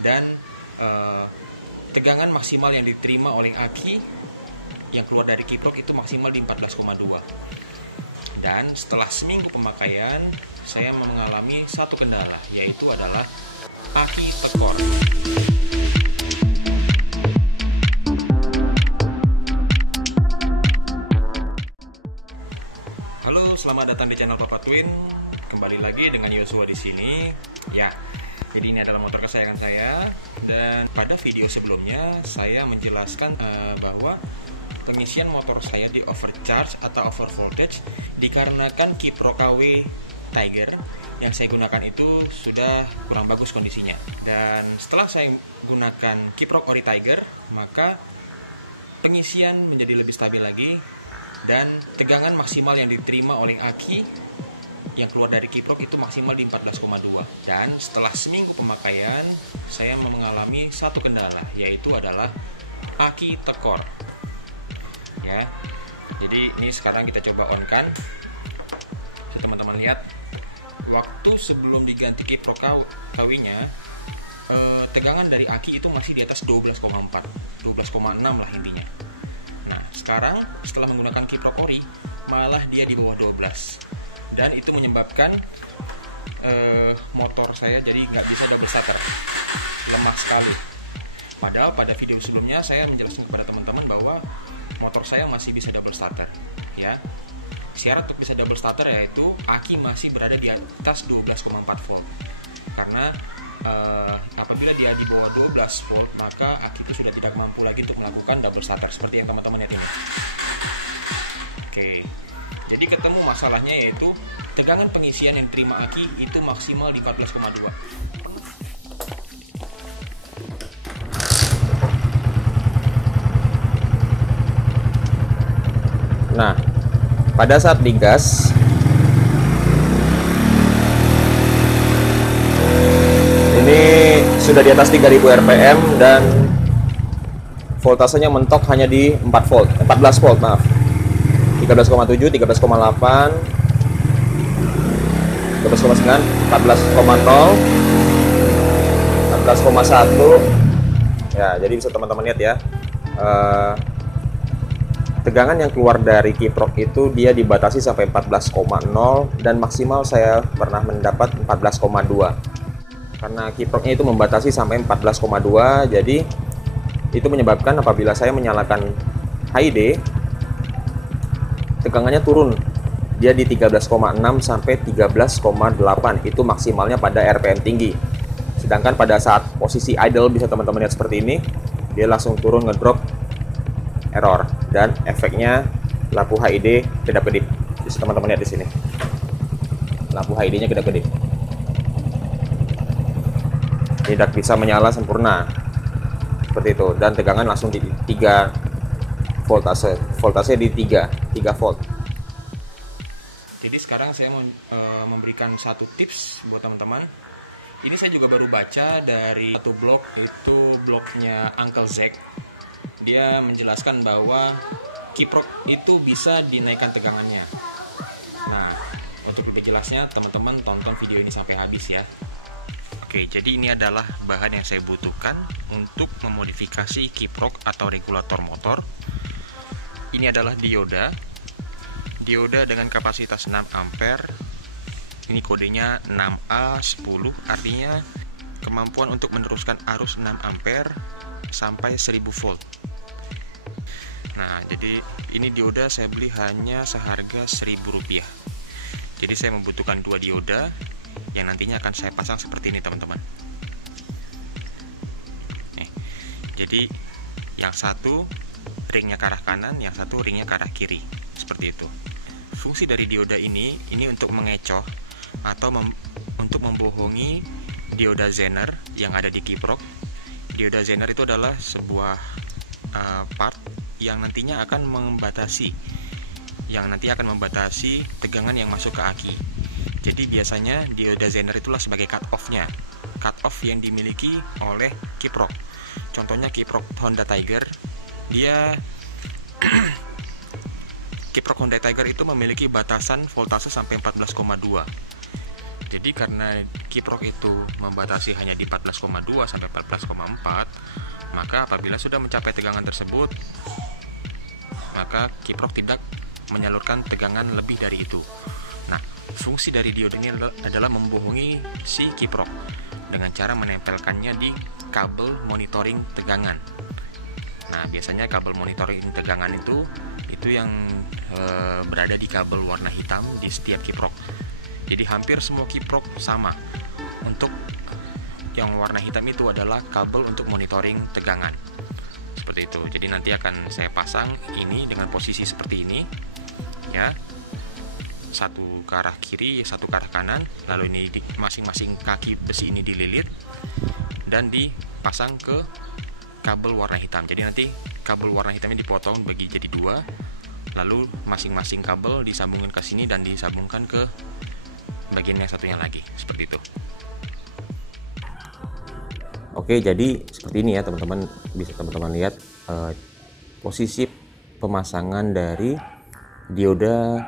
dan tegangan maksimal yang diterima oleh aki yang keluar dari kiprok itu maksimal di 14,2. Dan setelah seminggu pemakaian, saya mengalami satu kendala, yaitu adalah aki tekor. Halo, selamat datang di channel Papa Twin. Kembali lagi dengan Yosua di sini. Ya, jadi ini adalah motor kesayangan saya. Dan pada video sebelumnya saya menjelaskan bahwa pengisian motor saya di overcharge atau over voltage dikarenakan kiprok KW Tiger yang saya gunakan itu sudah kurang bagus kondisinya. Dan setelah saya gunakan kiprok ori Tiger, maka pengisian menjadi lebih stabil lagi dan tegangan maksimal yang diterima oleh aki yang keluar dari kiprok itu maksimal di 14,2. Dan setelah seminggu pemakaian, saya mengalami satu kendala, yaitu adalah aki tekor. Ya, jadi ini sekarang kita coba on kan. Teman-teman lihat, waktu sebelum diganti kiprok KW-nya, tegangan dari aki itu masih di atas 12,4, 12,6 lah intinya. Nah, sekarang setelah menggunakan kiprok ori, malah dia di bawah 12. Dan itu menyebabkan motor saya jadi nggak bisa double starter, lemah sekali. Padahal pada video sebelumnya saya menjelaskan kepada teman-teman bahwa motor saya masih bisa double starter, ya. Syarat untuk bisa double starter yaitu aki masih berada di atas 12,4 volt. Karena apabila dia di bawah 12 volt, maka aki itu sudah tidak mampu lagi untuk melakukan double starter seperti yang teman-teman lihat ini. Oke. Jadi ketemu masalahnya yaitu tegangan pengisian yang diterima aki itu maksimal di 14,2. Nah, pada saat digas, ini sudah di atas 3000 rpm dan voltasenya mentok hanya di 14 volt, maaf. 13,7, 13,8, 13,9, 14,0, 14,1. Ya, jadi bisa teman-teman lihat ya. Tegangan yang keluar dari kiprok itu dia dibatasi sampai 14,0 dan maksimal saya pernah mendapat 14,2. Karena kiproknya itu membatasi sampai 14,2, jadi itu menyebabkan apabila saya menyalakan HID, tegangannya turun. Dia di 13,6 sampai 13,8. Itu maksimalnya pada RPM tinggi. Sedangkan pada saat posisi idle, bisa teman-teman lihat seperti ini, dia langsung turun ngedrop error dan efeknya lampu HID kedap-kedip. Bisa teman-teman lihat di sini. Lampu HID-nya kedap-kedip. Tidak bisa menyala sempurna. Seperti itu, dan tegangan langsung di 3 voltase di 3 volt. Jadi sekarang saya memberikan satu tips buat teman-teman. Ini saya juga baru baca dari satu blog, itu blognya Uncle Zack. Dia menjelaskan bahwa kiprok itu bisa dinaikkan tegangannya. Nah, untuk lebih jelasnya teman-teman tonton video ini sampai habis ya. Oke, jadi ini adalah bahan yang saya butuhkan untuk memodifikasi kiprok atau regulator motor. Ini adalah dioda dengan kapasitas 6 ampere. Ini kodenya 6A10, artinya kemampuan untuk meneruskan arus 6 ampere sampai 1000 volt. Nah, jadi ini dioda saya beli hanya seharga Rp1.000. Jadi saya membutuhkan 2 dioda yang nantinya akan saya pasang seperti ini, teman-teman. Jadi yang satu ringnya ke arah kanan, yang satu ringnya ke arah kiri, seperti itu. Fungsi dari dioda ini untuk mengecoh atau untuk membohongi dioda Zener yang ada di kiprok. Dioda Zener itu adalah sebuah part yang nantinya akan membatasi tegangan yang masuk ke aki. Jadi biasanya dioda Zener itulah sebagai cut off-nya, cut off yang dimiliki oleh kiprok. Contohnya kiprok Honda Tiger, dia kiprok Honda Tiger itu memiliki batasan voltase sampai 14,2. Jadi karena kiprok itu membatasi hanya di 14,2 sampai 14,4, maka apabila sudah mencapai tegangan tersebut, maka kiprok tidak menyalurkan tegangan lebih dari itu. Nah, fungsi dari diode ini adalah membohongi si kiprok dengan cara menempelkannya di kabel monitoring tegangan. Nah, biasanya kabel monitoring tegangan itu yang berada di kabel warna hitam di setiap kiprok. Jadi hampir semua kiprok sama. Untuk yang warna hitam itu adalah kabel untuk monitoring tegangan. Seperti itu. Jadi nanti akan saya pasang ini dengan posisi seperti ini, ya. Satu ke arah kiri, satu ke arah kanan. Lalu ini masing-masing kaki besi ini dililit dan dipasang ke kabel warna hitam. Jadi nanti kabel warna hitamnya dipotong bagi jadi dua. Lalu masing-masing kabel disambungkan ke sini dan disambungkan ke bagian yang satunya lagi, seperti itu. Oke, jadi seperti ini ya teman-teman, bisa teman-teman lihat posisi pemasangan dari dioda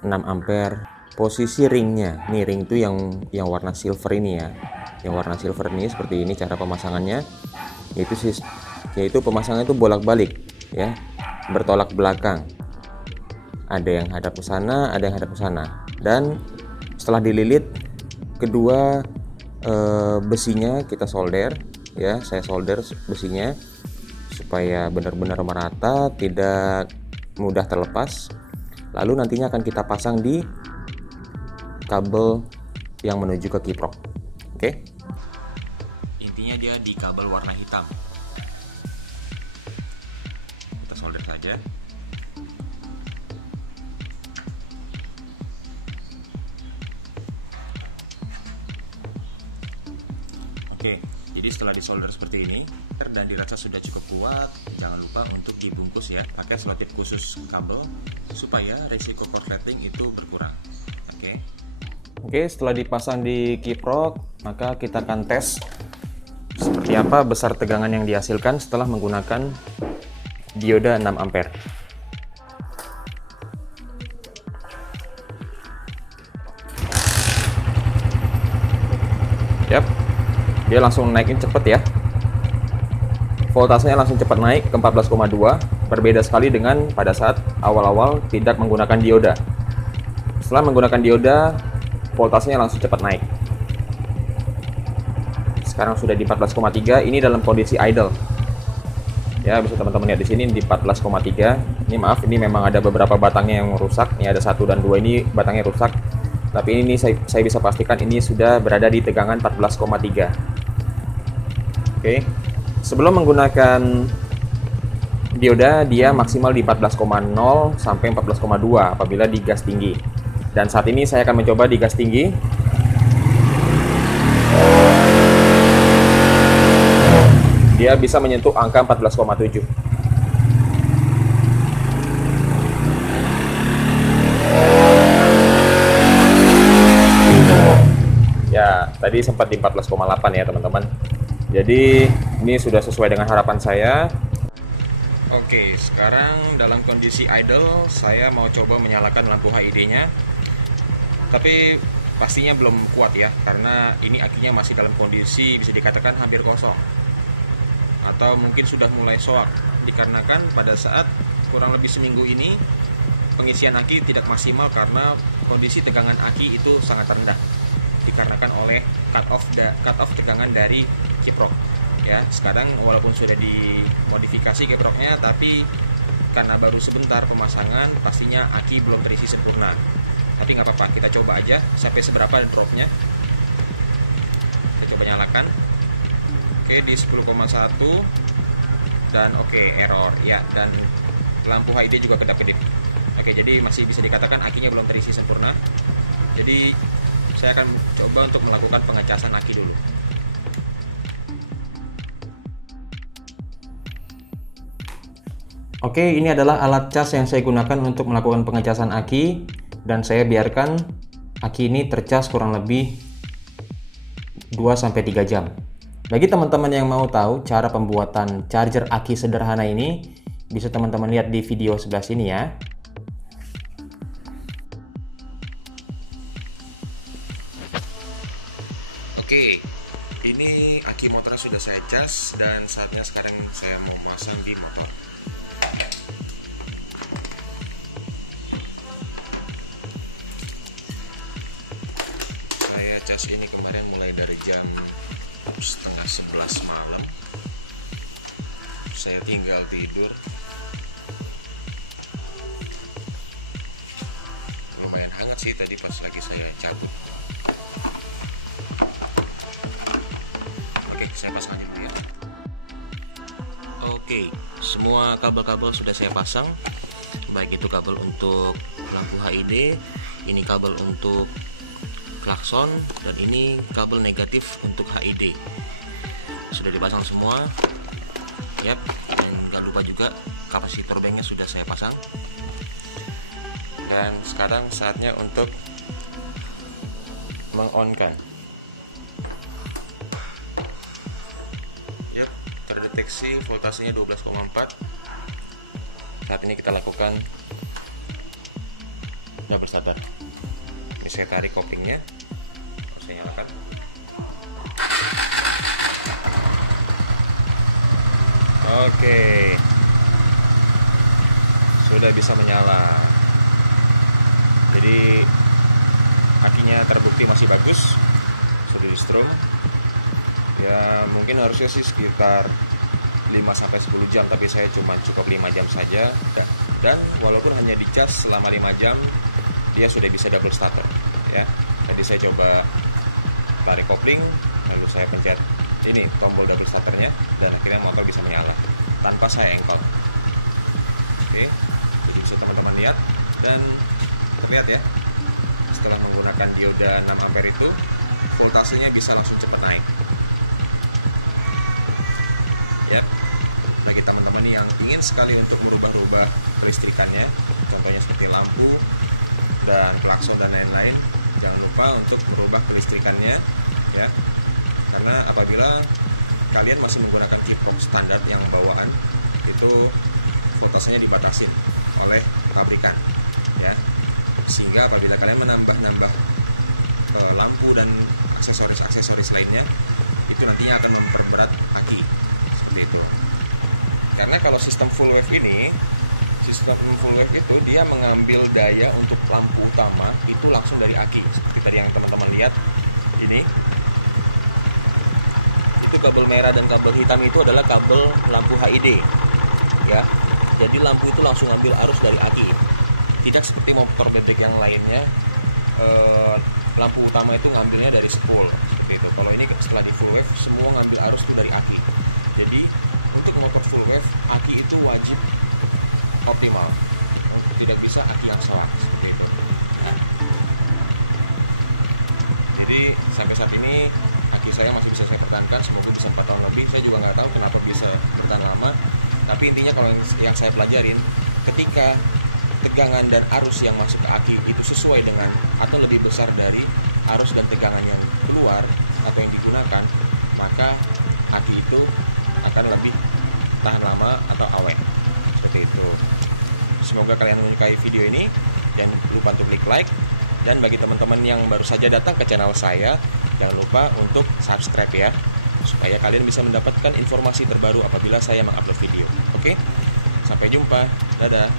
6 ampere. Posisi ringnya, nih ring itu yang warna silver ini ya, yang warna silver ini seperti ini cara pemasangannya, yaitu pemasangan itu bolak-balik ya, bertolak belakang. Ada yang hadap ke sana, ada yang hadap ke sana. Dan setelah dililit, kedua besinya kita solder ya. Saya solder besinya supaya benar-benar merata, tidak mudah terlepas. Lalu nantinya akan kita pasang di kabel yang menuju ke kiprok. Oke. Intinya dia di kabel warna hitam. Kita solder saja. Oke, jadi setelah disolder seperti ini dan dirasa sudah cukup kuat, jangan lupa untuk dibungkus ya, pakai selotip khusus kabel supaya risiko korsleting itu berkurang. Oke, setelah dipasang di kiprok, maka kita akan tes seperti apa besar tegangan yang dihasilkan setelah menggunakan dioda 6 ampere. Yap. Dia langsung naikin cepet ya, voltasenya langsung cepat naik ke 14,2, berbeda sekali dengan pada saat awal-awal tidak menggunakan dioda. Setelah menggunakan dioda, voltasenya langsung cepat naik. Sekarang sudah di 14,3, ini dalam kondisi idle ya, bisa teman-teman lihat di sini di 14,3. Ini maaf, ini memang ada beberapa batangnya yang rusak, ini ada 1 dan 2 ini batangnya rusak, tapi ini saya bisa pastikan ini sudah berada di tegangan 14,3. Oke, sebelum menggunakan dioda dia maksimal di 14,0 sampai 14,2 apabila di gas tinggi. Dan saat ini saya akan mencoba di gas tinggi. Dia bisa menyentuh angka 14,7. Ya, tadi sempat di 14,8 ya teman-teman. Jadi ini sudah sesuai dengan harapan saya. Oke, sekarang dalam kondisi idle saya mau coba menyalakan lampu HID-nya. Tapi pastinya belum kuat ya, karena ini akinya masih dalam kondisi bisa dikatakan hampir kosong. Atau mungkin sudah mulai soak, dikarenakan pada saat kurang lebih seminggu ini pengisian aki tidak maksimal karena kondisi tegangan aki itu sangat rendah, dikarenakan oleh cut off tegangan dari kiprok ya. Sekarang walaupun sudah dimodifikasi kiproknya, tapi karena baru sebentar pemasangan, pastinya aki belum terisi sempurna. Tapi nggak apa-apa, kita coba aja sampai seberapa dropnya. Kita coba nyalakan. Oke, di 10,1 dan oke, error ya, dan lampu HID juga kedap-kedip. Oke, jadi masih bisa dikatakan akinya belum terisi sempurna. Jadi saya akan coba untuk melakukan pengecasan aki dulu. Oke, ini adalah alat cas yang saya gunakan untuk melakukan pengecasan aki, dan saya biarkan aki ini tercas kurang lebih 2-3 jam. Bagi teman-teman yang mau tahu cara pembuatan charger aki sederhana ini, bisa teman-teman lihat di video sebelah sini ya. aki motornya sudah saya cas dan saatnya sekarang saya mau pasang di motor. Saya cas ini kemarin mulai dari jam setengah 11 malam. Saya tinggal tidur. Lumayan hangat sih tadi pas lagi saya cabut. Oke, saya pasang aja dulu ya. Oke, semua kabel-kabel sudah saya pasang. Baik itu kabel untuk lampu HID, ini kabel untuk klakson, dan ini kabel negatif untuk HID. Sudah dipasang semua. Yap, dan jangan lupa juga kapasitor banknya sudah saya pasang. Dan sekarang saatnya untuk meng-on-kan. Yap, terdeteksi voltasenya 12,4. Saat ini kita lakukan double starter. Ini saya tarik koplingnya, saya nyalakan. Oke, sudah bisa menyala. Jadi akinya terbukti masih bagus, sudah di strom. Ya mungkin harusnya sih sekitar 5-10 jam, tapi saya cuma cukup 5 jam saja. Dan walaupun hanya dicas selama 5 jam, dia sudah bisa double starter ya. Jadi saya coba tarik kopling, lalu saya pencet ini tombol double starternya, dan akhirnya motor bisa menyala tanpa saya engkol. Oke, jadi bisa teman-teman lihat, dan terlihat ya, setelah menggunakan dioda 6 ampere itu voltasenya bisa langsung cepat naik. Ya, bagi teman-teman yang ingin sekali untuk merubah-rubah kelistrikannya, contohnya seperti lampu dan klakson dan lain-lain, jangan lupa untuk merubah kelistrikannya ya. Karena apabila kalian masih menggunakan kickbox standar yang bawaan, itu voltasenya dibatasin oleh pabrikan ya, sehingga apabila kalian menambah lampu dan aksesoris lainnya, itu nantinya akan memperberat aki seperti itu. Karena kalau sistem full wave itu dia mengambil daya untuk lampu utama itu langsung dari aki, seperti tadi yang teman-teman lihat ini. Itu kabel merah dan kabel hitam itu adalah kabel lampu HID ya. Jadi lampu itu langsung ambil arus dari aki, tidak seperti motor bebek yang lainnya, lampu utama itu ngambilnya dari spool seperti itu. Kalau ini setelah di full wave semua ngambil arus itu dari aki. Jadi untuk motor full wave aki itu wajib optimal, tidak bisa aki yang salah seperti itu. Jadi sampai saat ini aki saya masih bisa saya pertahankan, semoga bisa 4 tahun lebih. Saya juga nggak tahu kenapa bisa bertahan lama, tapi intinya kalau yang saya pelajarin, ketika tegangan dan arus yang masuk ke aki itu sesuai dengan atau lebih besar dari arus dan tegangan yang keluar atau yang digunakan, maka aki itu akan lebih tahan lama atau awet seperti itu. Semoga kalian menyukai video ini, jangan lupa untuk klik like. Dan bagi teman-teman yang baru saja datang ke channel saya, jangan lupa untuk subscribe ya, supaya kalian bisa mendapatkan informasi terbaru apabila saya mengupload video. Oke, sampai jumpa, dadah.